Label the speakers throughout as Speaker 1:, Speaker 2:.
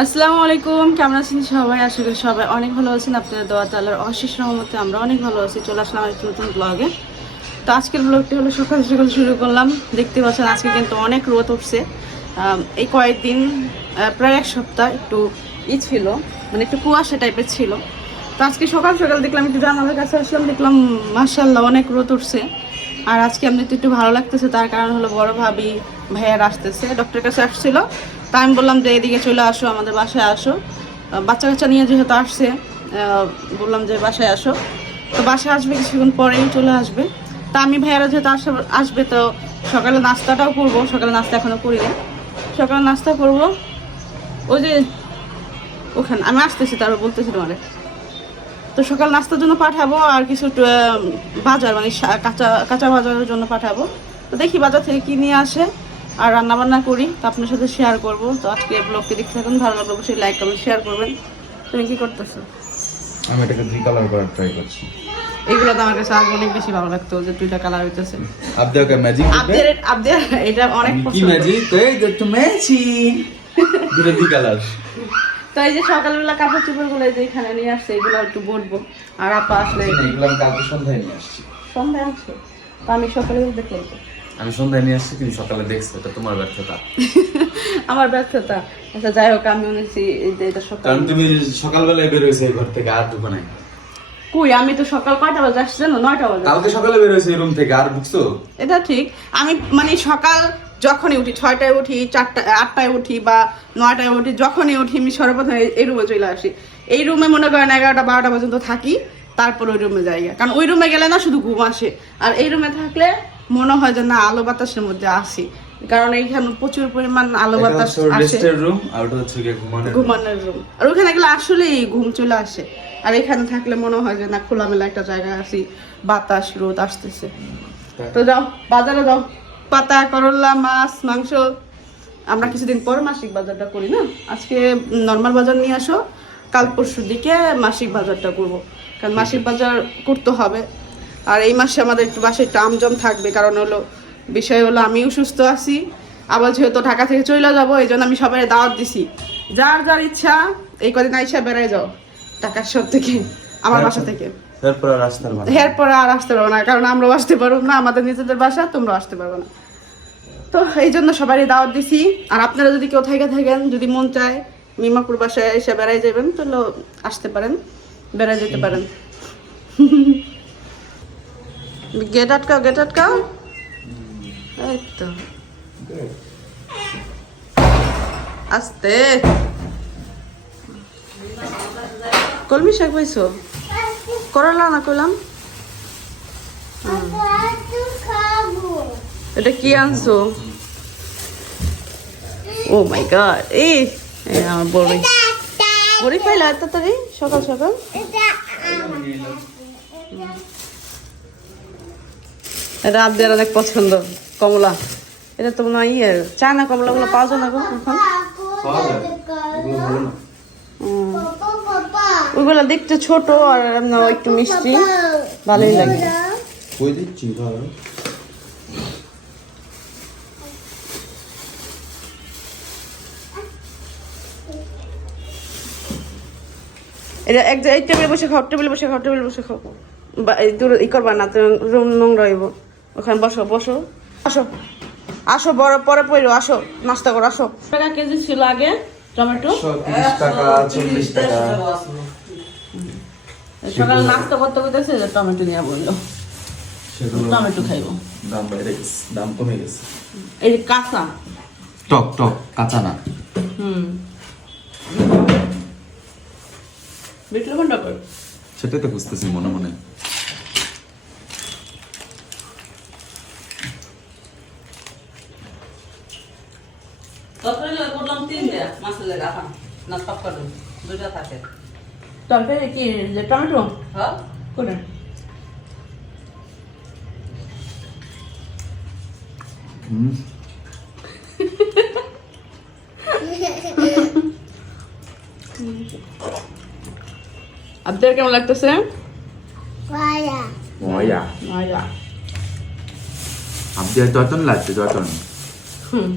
Speaker 1: আসসালামু আলাইকুম, কেমন আছেন সবাই? আশা করি সবাই অনেক ভালো আছেন। আপনাদের দোয়া তালার অশেষ রহমতে আমরা অনেক ভালো আছি। চলে আসলাম একটি নতুন ব্লগে তো আজকের ব্লগটি হলো সকাল সকাল শুরু করলাম। দেখতে পাচ্ছেন আজকে কিন্তু অনেক রোদ উঠছে। এই কয়েকদিন প্রায় এক সপ্তাহ একটু ই ছিল মানে একটু কুয়াশা টাইপের ছিল। তো আজকে সকাল সকাল দেখলাম, একটু জানালার কাছে আসলাম, দেখলাম মার্শাল্লাহ অনেক রোদ উঠছে। আর আজকে আমি একটু একটু ভালো লাগতেছে, তার কারণ হলো বড় ভাবি, ভাইয়ার আসতেছে। ডক্টরের কাছে আসছিল। তা আমি বললাম যে এদিকে চলে আসো, আমাদের বাসায় আসো। বাচ্চা কাচ্চা নিয়ে যেহেতু আসছে বললাম যে বাসায় আসো। তো বাসায় আসবে কিছুক্ষণ পরেই চলে আসবে। তা আমি ভাইয়ারা যেহেতু আসা- আসবে, তো সকালে নাস্তাটাও করব। সকালে নাস্তা এখনও করি না সকালে নাস্তা করব। ওই যে ওখানে, আমি আসতেছি তারপর বলতেছি তোমারে। তো সকাল নাস্তার জন্য পাঠাবো আর কিছু বাজার মানে কাঁচা কাঁচা বাজারের জন্য পাঠাবো। তো দেখি বাজার থেকে কি নিয়ে আসে। আর রান্না বান্না করি তো আপনার সাথে শেয়ার করব। তো আজকে ব্লগটি দেখতে থাকুন ভালো লাগলে অবশ্যই লাইক কমেন্ট শেয়ার করবেন। তুমি কি করতেছো?
Speaker 2: আমি এটাকে দুই কালার করার ট্রাই করছি।
Speaker 1: এগুলো তো আমার কাছে আগে অনেক বেশি ভালো লাগতো যে দুইটা কালার হইতেছে।
Speaker 2: আপনি ওকে ম্যাজিক
Speaker 1: আপনাদের আপনাদের এটা অনেক
Speaker 2: কি ম্যাজিক এই যে একটু ম্যাজিক দুটো দুই কালার
Speaker 1: তো এই যে সকালবেলা কাপড় চোপড়গুলো যে এখানে নিয়ে আসছে এগুলো একটু বলব। আর আপা আসলে
Speaker 2: এগুলো আমি কালকে সন্ধ্যায় নিয়ে আসছি।
Speaker 1: সন্ধ্যায় আসছে? তো আমি সকালে দেখে আসব।
Speaker 2: আমি সন্ধ্যায় নিয়ে আসছি তুমি সকালে দেখছ এটা তোমার ব্যর্থতা।
Speaker 1: আমার ব্যর্থতা। আচ্ছা যাই হোক আমি নিয়েছি এটা সকাল
Speaker 2: কারণ তুমি সকালবেলায় বের হয়েছে এই ঘর থেকে আর ঢুকো নাই।
Speaker 1: কই আমি তো সকাল কয়টা বাজে আসছি জানো? নয়টা বাজে।
Speaker 2: কালকে সকালে বের হয়েছে এই রুম থেকে আর ঢুকছো?
Speaker 1: এটা ঠিক। আমি মানে সকাল যখনই উঠি ছয়টায় উঠি চারটা আটটায় উঠি বা নয়টায় উঠি যখনই উঠি আমি সর্বপ্রথম এই- এই রুমে চলে আসি। এই রুমে মনে করেন এগারোটা বারোটা পর্যন্ত থাকি তারপর ওই রুমে যাই। কারণ ওই রুমে গেলে না শুধু ঘুম আসে। আর এই রুমে থাকলে মনে হয় যে না আলো বাতাসের মধ্যে আসি কারণ এইখানে প্রচুর পরিমাণ আলো বাতাস আসে।
Speaker 2: রুম আর ওটা হচ্ছে ঘুমানোর
Speaker 1: ঘুমানোর রুম আর ওখানে গেলে আসলেই ঘুম চলে আসে। আর এখানে থাকলে মনে হয় যে না খোলামেলা একটা জায়গায় আছি। বাতাস রোদ আসতেছে। তো যাও বাজারে যাও। পাতা করলা মাছ মাংস। আমরা কিছুদিন পর মাসিক বাজারটা করি না? আজকে নর্মাল বাজার নিয়ে আসো। কাল পরশুর দিকে মাসিক বাজারটা করব। কারণ মাসিক বাজার করতে হবে। আর এই মাসে আমাদের একটু বাসায় একটু আমজম থাকবে কারণ হলো বিষয় হলো আমিও সুস্থ আছি। আবার যেহেতু ঢাকা থেকে চলে যাব এই জন্য আমি সবাই দাওয়াত দিছি। যার যার ইচ্ছা এই কদিন আইসা বেড়াই যাও ঢাকার সব থেকে আমার বাসা থেকে। এরপরে আর আসতে পারব না। কারণ আমরাও আসতে পারব না আমাদের নিজেদের বাসা তোমরা আসতে পারব না। তো এই জন্য সবারই দাওয়াত দিছি। আর আপনারা যদি কেউ থেকে থাকেন যদি মন চায় মিমাপুর বাসায় এসে বেড়াই যাবেন তাহলে আসতে পারেন বেড়াই যেতে পারেন। গেট আটকাও গেট আটকাও এই তো আস্তে। কলমি শাক পাইছো? করলা না কইলাম? এটা কি আনছো? ও মাই গড এই আমার বড়ি বড়ি পাইলা এত তাড়াতাড়ি? সকাল সকাল? এটা আপনার অনেক পছন্দ কমলা। এটা তো মনে হয় ইয়ে চায়না কমলাগুলো পাওয়া যায় না গো এখন। ওইগুলো দেখতে ছোট আর একটু মিষ্টি ভালোই লাগে। এটা এক জায়গায় টেবিলে বসে খাও টেবিলে বসে খাও টেবিলে বসে খাও। বা এই দূরে ই করবা না তো রুম নোংরা হইব। ওখানে বসো বসো। আসো। আসো বড় পরে পড়ো আসো। নাস্তা করো আসো। টাকা কেজি ছিল আগে টমেটো।
Speaker 2: তিরিশ টাকা চল্লিশ টাকা।
Speaker 1: সকালে নাস্তা করতে করতেছে যে টমেটো নিয়ে বলল। টমেটো খাইবো।
Speaker 2: দাম বেড়ে গেছে দাম কমে গেছে।
Speaker 1: এই যে কাঁচা।
Speaker 2: টক টক কাঁচা না।
Speaker 1: হুম। বিট লবণ
Speaker 2: সেটাই তো বুঝতেছি মনে মনে
Speaker 3: তরকারি করলাম তিন দেয়া মাছের লেগে এখন না সব করে দুটা থাকে।
Speaker 1: তরকারি কি টমেটো?
Speaker 3: হ্যাঁ?
Speaker 1: করে
Speaker 2: হুম।
Speaker 1: আপনাদের কেমন লাগতেছে?
Speaker 2: ময়া।
Speaker 1: মজা
Speaker 2: আপনি যতন লাগছে যতন।
Speaker 1: হুম।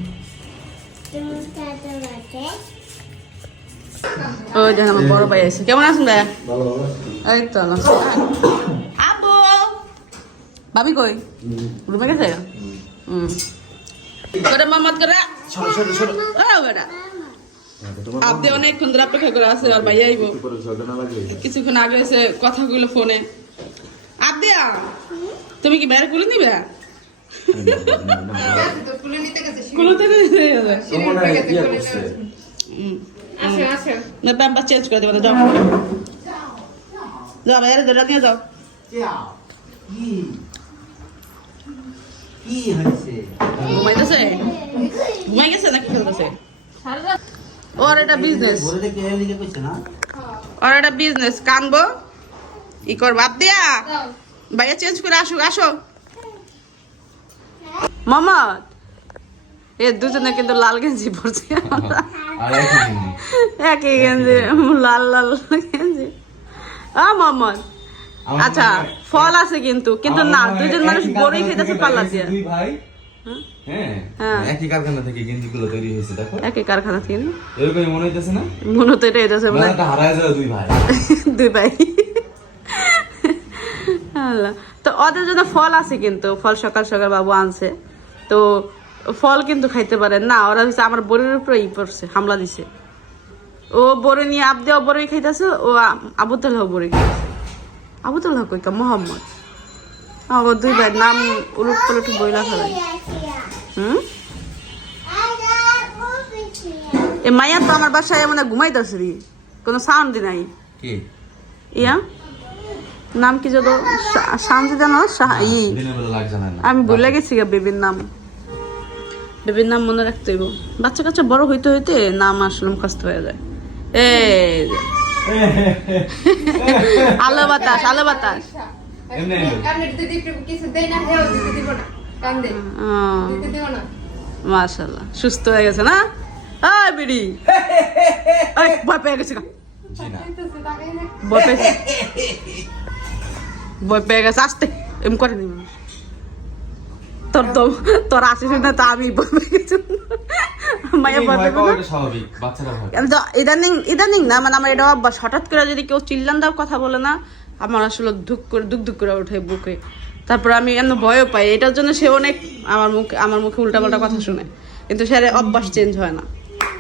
Speaker 1: ওই দেখেন আমার বড় ভাই আছে। কেমন আছেন ভাইয়া? এই তো আবু ভাবি কই? রুমে গেছে? হুম। করে মামাত করে আপনি অনেকক্ষণ ধরে অপেক্ষা করে আছে আর ভাইয়া আইব। কিছুক্ষণ আগে এসে কথা কইলো ফোনে। আদিয়া তুমি কি বাইরে কুলে নিবে? কুলো থেকে না প্যাম্পার চেঞ্জ করে দেবো যাও। যাও বাইরে ধরে নিয়ে যাও। ঘুমাইতেছে? ঘুমাই গেছে নাকি খেলতেছে? ওর এটা বিজনেস ওর এটা বিজনেস কানবো? ই কর বাপ দিয়া? ভাইয়া চেঞ্জ করে আসুক আসো। মামাত? এ দুজনে কিন্তু লাল গেঞ্জি পরছে।
Speaker 2: একই
Speaker 1: গেঞ্জি? লাল লাল গেঞ্জি। আ মামাত আচ্ছা ফল আছে কিন্তু কিন্তু না দুজন মানুষ বড়ই খেতেছে পাল্লা দিয়ে।
Speaker 2: দুই ভাই।
Speaker 1: হ্যাঁ?
Speaker 2: হ্যাঁ
Speaker 1: হ্যাঁ।
Speaker 2: একই কারখানা থেকে গেঞ্জিগুলো তৈরি হয়েছে দেখো।
Speaker 1: একই কারখানা থেকে।
Speaker 2: এরকমই মনে হইতেছে না?
Speaker 1: মনে তো এটা এটা
Speaker 2: মানে হারায় যাওয়া দুই ভাই।
Speaker 1: দুই ভাই। আল্লাহ। তো ওদের জন্য ফল আছে কিন্তু ফল সকাল সকাল বাবু আনছে। তো ফল কিন্তু খাইতে পারে না ওরা হচ্ছে আমার বড়ির উপরে ই পড়ছে হামলা দিছে। ও বড়ি নিয়ে আব দেওয়া বড়ি খাইতেছে ও আ- আবু তাল্লাহ বড়ি খাইতেছে। আবু তাল্লাহ কইকা মোহাম্মদ। আমার দুই ভাই নাম উলট পালট বইলা ফেলাই হুম? এ মাইয়া তো আমার বাসায় মানে ঘুমাইতেছে রে কোনো সাউন্ড নাই।
Speaker 2: কি?
Speaker 1: ইয়া? নাম কি যত শান্তি জানো? ই।
Speaker 2: বেলা
Speaker 1: আমি ভুলে গেছি গা বেবির নাম। বেবির নাম মনে রাখতে হইব। বাচ্চা কাচ্চা বড় হইতে হইতে নাম আসলে মুখস্থ হয়ে যায়। এই যে। আলো বাতাস আলো বাতাস। মাশাল্লাহ সুস্থ হয়ে গেছে না? আয় বিড়ি। এই, ভয় পেয়ে গেছে ভয় পেয়েছে ভয় পেয়ে গেছে আসতে। এম করে নি মানুষ। তোর তো তোর আসিস না তো আমি তো ইদানিং ইদানিং না মানে আমার এটা অভ্যাস। হঠাৎ করে যদি কেউ চিল্লান দাও কথা বলে না আমার আসলে দুঃখ করে দুঃখ দুঃখ করে ওঠে বুকে। তারপর আমি এমন ভয়ও পাই। এটার জন্য সে অনেক আমার মুখে আমার মুখে উল্টাপাল্টা কথা শুনে। কিন্তু সে অভ্যাস চেঞ্জ হয় না।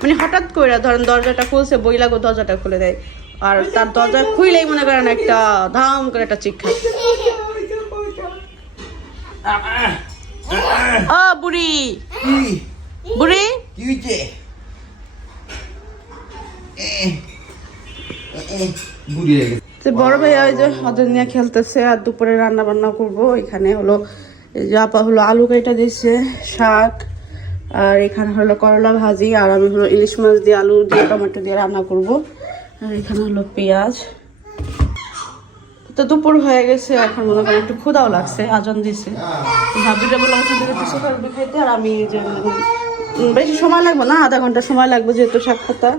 Speaker 1: মানে হঠাৎ করে ধরেন দরজাটা খুলছে বই লাগো দরজাটা খুলে দেয়। আর তার দরজা খুইলেই মনে করেন একটা ধাম করে একটা চিক্ষা ও বুড়ি। বুড়ি?
Speaker 2: কি বড়
Speaker 1: ভাইয়া ওই যে ওদের নিয়ে খেলতেছে আর দুপুরে রান্না বান্না করব। এখানে হলো এই যে আপা হলো আলু কেটে দিচ্ছে শাক আর এখানে হলো করলা ভাজি আর আমি হলো ইলিশ মাছ দিয়ে আলু দিয়ে টমেটো দিয়ে রান্না করব। আর এখানে হলো পেঁয়াজ। তো দুপুর হয়ে গেছে, এখন মনে করেন একটু ক্ষুদাও লাগছে, আজন দিছে। ভাবিটা বললাম থেকে কিছু খাইতে আর আমি যে বেশি সময় লাগবে না, আধা ঘণ্টা সময় লাগবে যেহেতু শাক পাতা।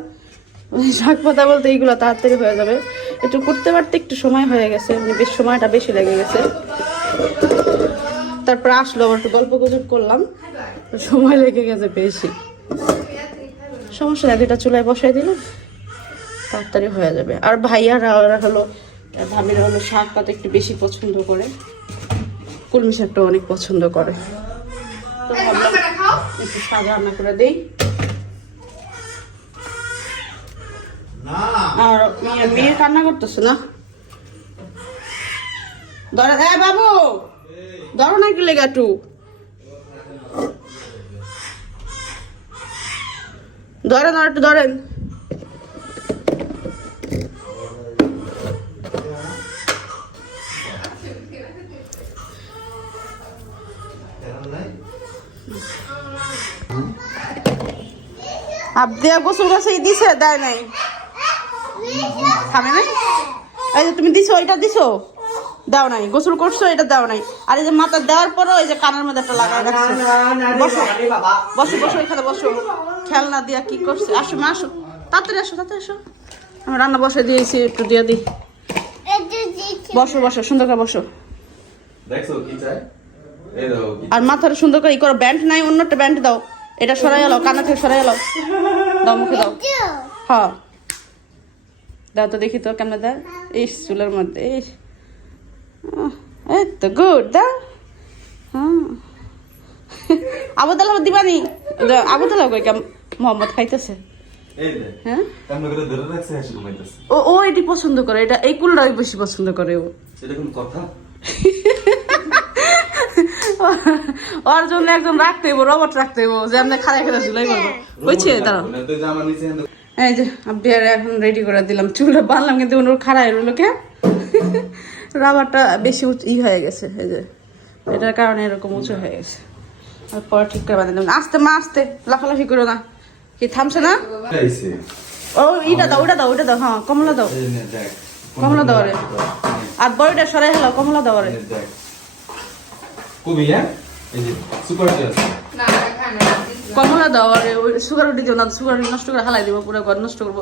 Speaker 1: শাক পাতা বলতে এইগুলো তাড়াতাড়ি হয়ে যাবে। একটু করতে পারতে একটু সময় হয়ে গেছে মানে বেশ সময়টা বেশি লেগে গেছে। তারপর আসলো, আবার একটু গল্প গুজব করলাম। সময় লেগে গেছে বেশি। সমস্যা নেই দুটা চুলায় বসাই দিলাম, তাড়াতাড়ি হয়ে যাবে। আর ভাইয়ারা, ওরা হলো ভাবিরা হলো শাক পাতা একটু বেশি পছন্দ করে। কলমি শাকটা অনেক পছন্দ করে। তো একটু শাক রান্না করে দেই। আর মেয়ে- কান্না করতেছে না? ধরে, এ বাবু! ধরো না লেগে একটু। ধরেন, আর একটু ধরেন। আবদিয়া গোসল গাছে দিছে? দেয় নাই। খাবে নাই এই যে তুমি দিছো এটা দিছো? দাও নাই। গোসল করছ এটা দাও নাই। আর এই যে মাথা দেওয়ার পরও এই যে কানের মধ্যে একটা লাগাই রাখছে। বসো। বসো বসো এখানে বসো। খেলনা দিয়া কি করছে? আসো মা আসো। তাড়াতাড়ি আসো তাড়াতাড়ি আসো। আমি রান্না বসে দিয়েছি একটু দিয়ে দিই। বসো বসো সুন্দর করে বসো।
Speaker 2: দেখছ কি চাই?
Speaker 1: আর মাথার সুন্দর করে ই করো। ব্যান্ড নাই অন্য একটা ব্যান্ড দাও। এটা সরাই এলো কানা থেকে সরাই এলো দাও মুখে দাও। হ্যাঁ দাও তো দেখি তো কেমন দা এই চুলের মধ্যে এই তো গুড দাও। হ্যাঁ। আবুদালা দিবানি। আবুদালা কই কেম মোহাম্মদ খাইতেছে।
Speaker 2: দে
Speaker 1: হ্যাঁ? ও ও এটি পছন্দ করে। এটা এই কুলটাই বেশি পছন্দ করে ও।
Speaker 2: এটা কোন কথা?
Speaker 1: ওর জন্য একদম রাখতে হইব রবট রাখতে হইব যে আপনি খারাই খেলা ঝুলাই পারব বুঝছে দাঁড়াও। এই যে আপনি এখন রেডি করে দিলাম চুলটা বানলাম কিন্তু ওর খাড়াই রইল কে রাবারটা বেশি উঁচু- ই হয়ে গেছে এই যে। এটার কারণে এরকম উঁচু হয়ে গেছে। আর পরে ঠিক করে বাঁধে আস্তে মা আস্তে লাফালাফি করো না। কি থামছে না? ও ইটা দাও ওটা দাও ওটা দাও হ্যাঁ কমলা দাও। কমলা দাও রে আর বড়টা সরাই হলো কমলা দাও রে
Speaker 2: কবি হ্যাঁ? এই যে সুপার আছে।
Speaker 1: কমলা দাও আরে ওই সুগার উঠে দিও না সুগার নষ্ট করে হালাই দিব পুরো ঘর নষ্ট করব।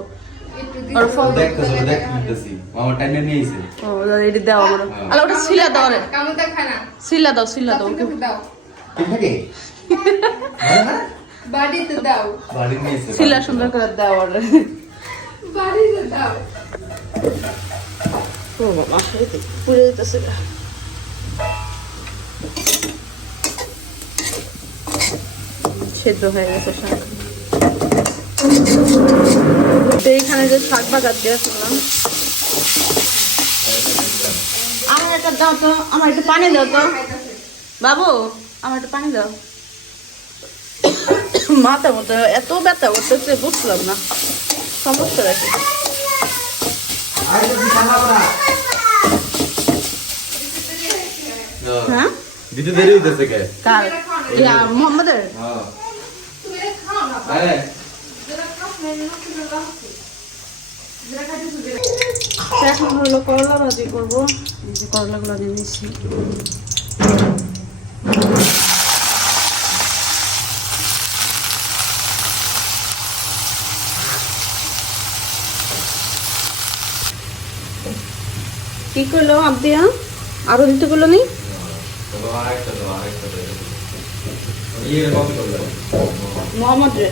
Speaker 1: আর ফল
Speaker 2: দেখতেছ দেখ মামা টাইনে নিয়ে আইছে।
Speaker 1: ও এটি দাও আমার আলা ওটা সিলা দাও রে সিলা দাও সিলা দাও ওকে।
Speaker 4: দাও।
Speaker 2: ঠিক থাকে?
Speaker 4: বাড়িতে দাও।
Speaker 2: বাড়ি নিয়ে আইছে
Speaker 1: সিলা সুন্দর করে দাও আর।
Speaker 4: বাড়িতে দাও।
Speaker 1: ও বাবা এই তো সেদ্ধ হয়ে গেছে শাক। তো এইখানে যে শাক বাগার দিয়ে শুনলাম আমার একটা দাও তো আমার একটু পানি দাও তো। বাবু আমার একটু পানি দাও। মাথা মতো এত ব্যথা করতেছে বুঝলাম না। সমস্যা হ্যাঁ?
Speaker 2: দিতে দেরি হইতেছে কে?
Speaker 1: কার? মোহাম্মদের?
Speaker 2: হ্যাঁ।
Speaker 1: এখন হলো করলা ভাজি করব। যে করলাগুলো দিয়ে নিচ্ছি। কি করল আবদিয়া? আরও দিতে বলল নি
Speaker 2: তো আরেকটা তো আরেকটা তো ইয়ে কপি করলাম
Speaker 1: মোহাম্মদ রে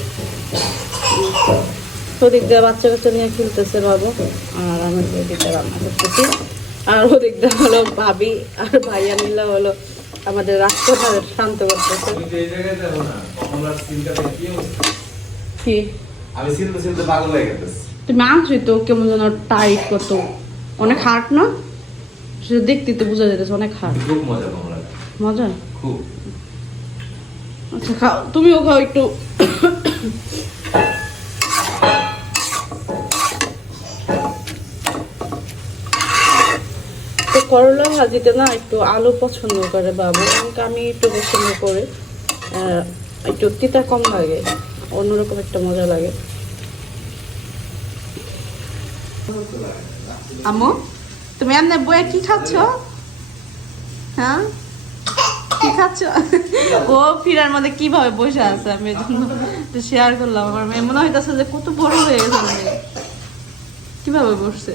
Speaker 1: ওদিক দিয়ে বাচ্চা কাচ্চা নিয়ে খেলতেছে বাবু। আর আমি ওদিক দিয়ে রান্না করতেছি। আর ওদিক দিয়ে হলো ভাবি আর ভাইয়া মিল্লা হলো আমাদের রাস্তাটা শান্ত করতেছে। কি
Speaker 2: আমি সিনতে সিনতে পাগল হয়ে গেতেছি।
Speaker 1: তুমি আনছি তো কেমন যেন টাইট কত। অনেক হার্ট না? সেটা দেখতে তো বোঝা যেতেছে অনেক
Speaker 2: খুব মজা
Speaker 1: মজা?
Speaker 2: খুব।
Speaker 1: আচ্ছা খাও। তুমিও খাও একটু। তো করলা ভাজিতে না একটু আলু পছন্দ করে বাবু। আমি একটু পছন্দ করি। একটু তিতা কম লাগে। অন্যরকম একটা মজা লাগে। আম্মু, তুমি এমনি বইয়ে কি খাচ্ছ? হ্যাঁ? কি খাচ্ছ? ও ফিরার মধ্যে কীভাবে বসে আছে আমি জন্য শেয়ার করলাম আমার মেয়ে। মনে হইতেছে যে কত বড় হয়ে গেছে কীভাবে বসছে?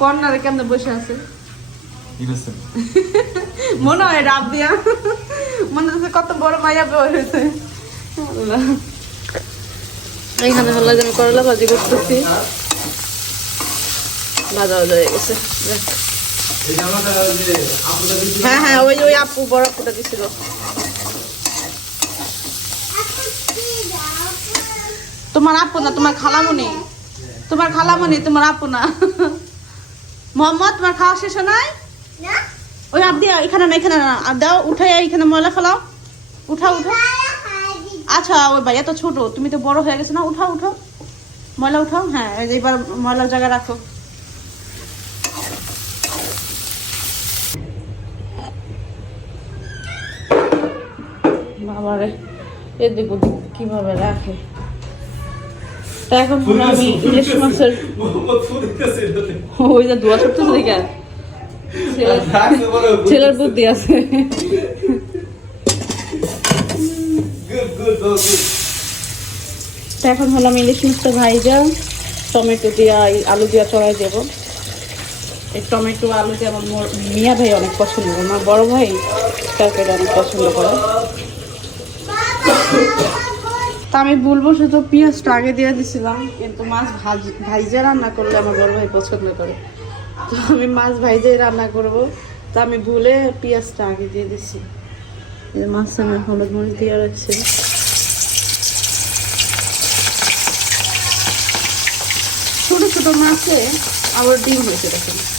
Speaker 1: কর্নারে কেমন বসে আছে? মনে হয় রাব মনে হচ্ছে কত বড় মাইয়া বের হয়েছে। এইখানে হলো যে আমি করলা ভাজি করতেছি। ভাজা হয়ে গেছে। হ্যাঁ হ্যাঁ ওই ওই আপু বড় আপুটা দিছিল। তোমার আপু না, তোমার খালামুনি? তোমার খালামুনি, তোমার আপু না? মোহাম্মদ, তোমার খাওয়া শেষ নাই? ওই আপ দিয়া, এখানে না এখানে না দাও উঠাই এখানে ময়লা ফেলাও। উঠাও উঠাও আচ্ছা ওই ভাই এত ছোট, তুমি তো বড় হয়ে গেছো না, উঠাও উঠাও। ময়লা উঠাও হ্যাঁ এবার ময়লার জায়গায় রাখো। বাবারে এদিক ওদিক কীভাবে রাখে? তা এখন হলো আমি ইলিশ মাছের ওই যে দোয়া দেখে ছেলের বুদ্ধি আছে। তো এখন হলো আমি ইলিশ মাছটা ভাইজা টমেটো দিয়া আলু দিয়া চড়াই দেবো। এই টমেটো আলু দিয়ে আমার মোর- মিয়া ভাই অনেক পছন্দ করে। আমার বড় ভাই তরকারি অনেক পছন্দ করে। তো তা আমি বলব, শুধু পেঁয়াজটা আগে দিয়ে দিছিলাম, কিন্তু মাছ ভাজি ভাইজে রান্না করলে আমার বড় ভাই পছন্দ করে। তো আমি মাছ ভাইজে রান্না করব। তো আমি ভুলে পেঁয়াজটা আগে দিয়ে দিছি। মাছ আমি হলুদ মরিচ দিয়ে রাখছি। ছোট ছোট মাছে আবার ডিম হয়েছে দেখুন।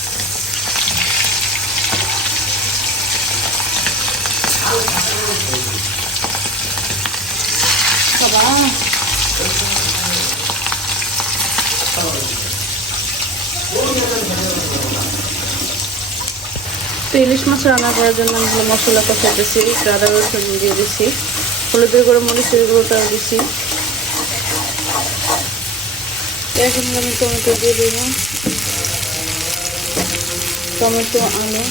Speaker 1: তো ইলিশ মাছ রান্না করার জন্য আমি মশলা কষাইতেছি আদা রসুন দিয়ে দিছি, হলুদের গুঁড়ো, মরিচের গুঁড়োটাও দিছি। এখন আমি টমেটো দিয়ে দেবো। টমেটো, আলু।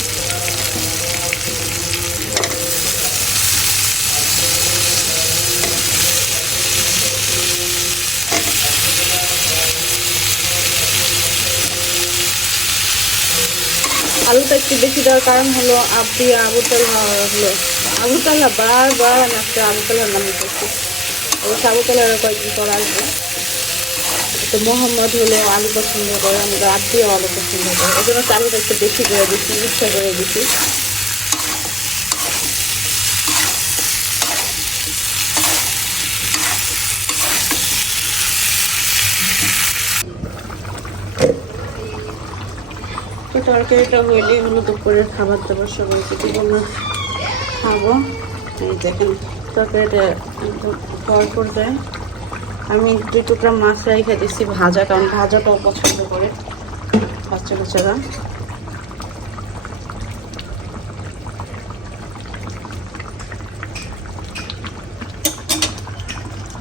Speaker 1: আলুটা একটু বেশি দেওয়ার কারণ হলো আপনি আবুতালা হলো। আবুতালা বারবার আমি আজকে আবুতালার নাম করছি। অবশ্য আবুতালার কয়েকদিন পর আসবে। তো মোহাম্মদ হলো আলু পছন্দ করে, আমাদের আত্মীয় আলু পছন্দ করে। ওই জন্য আলুটা একটু বেশি করে দিচ্ছি ইচ্ছা করে দিচ্ছি তো তরকারিটা হইলেই হলো দুপুরের খাবার দাবার সবাই যদি আমরা খাব। দেখেন, তরকারিটা একদম দেয়। আমি দুই টুকরা মাছ রেখে দিচ্ছি ভাজা, কারণ ভাজাটাও পছন্দ করে বাচ্চা বাচ্চারা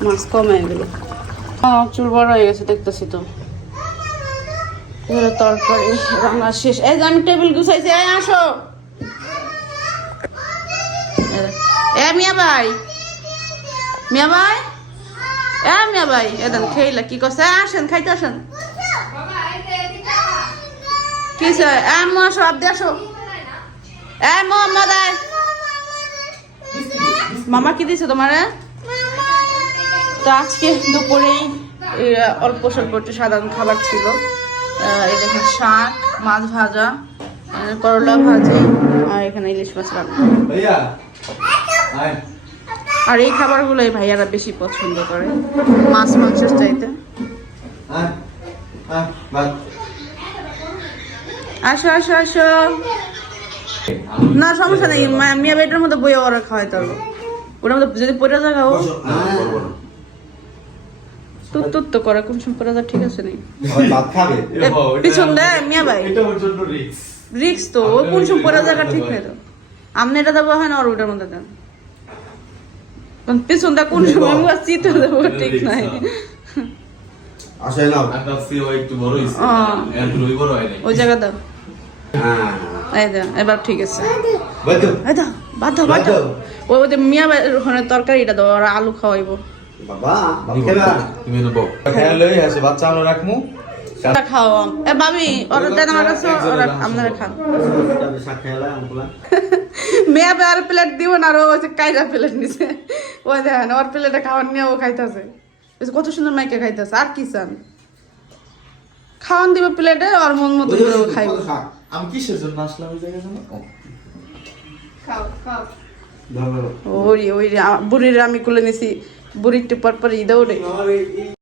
Speaker 1: মাছ কমে গেলো। চুল বড় হয়ে গেছে, দেখতেছি তো। এগুলো তরকারি, রান্না শেষ। এই আমি টেবিল গুছাইছি এই আসো। এ মিয়া ভাই। মিয়া ভাই? এ মিয়া ভাই। এদান খেইলা কি করছে? আসেন, খাইতে আসেন। কি এ মো আসো আব্দি আসো। এ মোহাম্মদ আয় মামা কি দিছে তোমারে তো আজকে দুপুরেই অল্প স্বল্প একটু সাধারণ খাবার ছিল। এই দেখেন শাক মাছ ভাজা করলা ভাজি আর এখানে ইলিশ মাছ
Speaker 2: রাখা
Speaker 1: আর এই খাবারগুলোই ভাইয়ারা বেশি পছন্দ করে মাছ মাংসের চাইতে। আসো আসো আসো। না সমস্যা নেই মিয়া বেটার মধ্যে বইয়ে ওরা খাওয়াইতে হবে ওটার মধ্যে যদি পরে থাকা তোর তো করা কোন সময় ঠিক আছে নাই। পিছন দে মিয়া ভাই।
Speaker 2: এটা প্রচণ্ড রিক্স
Speaker 1: রিক্স তো কোন সময় জায়গা ঠিক নাই তো। আমনে এটা দেবো হয় না আর ওটার মধ্যে দেন। পিছন দা কোন সময় চিত দেবো ঠিক নাই।
Speaker 5: আসে না
Speaker 2: সিও একটু বড় হইছে। বড় হয়
Speaker 1: ওই জায়গা দাও।
Speaker 5: হ্যাঁ।
Speaker 1: এই এবার ঠিক আছে। বাদ দাও। বাদ দাও বাদ দাও। ওই ওদের মিয়া ভাই তরকারিটা দাও আর আলু খাওয়াইবো।
Speaker 5: বাবা বাবা
Speaker 2: তুমি নেব খেয়াল লই আছে বাচ্চা আমরা রাখমু।
Speaker 1: খাও এ ভাবি ওরা দেন আমার কাছে ওরা আপনারা খান।
Speaker 5: শাক খেলা আমগুলা
Speaker 1: মেয়া ভাই আর প্লেট দিব না আর ও হচ্ছে কাইরা প্লেট নিছে। ওই দেখেন ওর প্লেটে খাওয়ার নিয়ে ও খাইতেছে। কত সুন্দর মাইকে খাইতেছে আর কি চান? খাওয়ান দিব প্লেটে ওর মন মতো করে ও খাইব।
Speaker 2: আমি কিসের জন্য আসলাম এই জায়গায় জানো?
Speaker 4: খাও খাও।
Speaker 1: ওরি ওই বুড়ির আমি কুলে নিছি। বুড়ির টিপার পর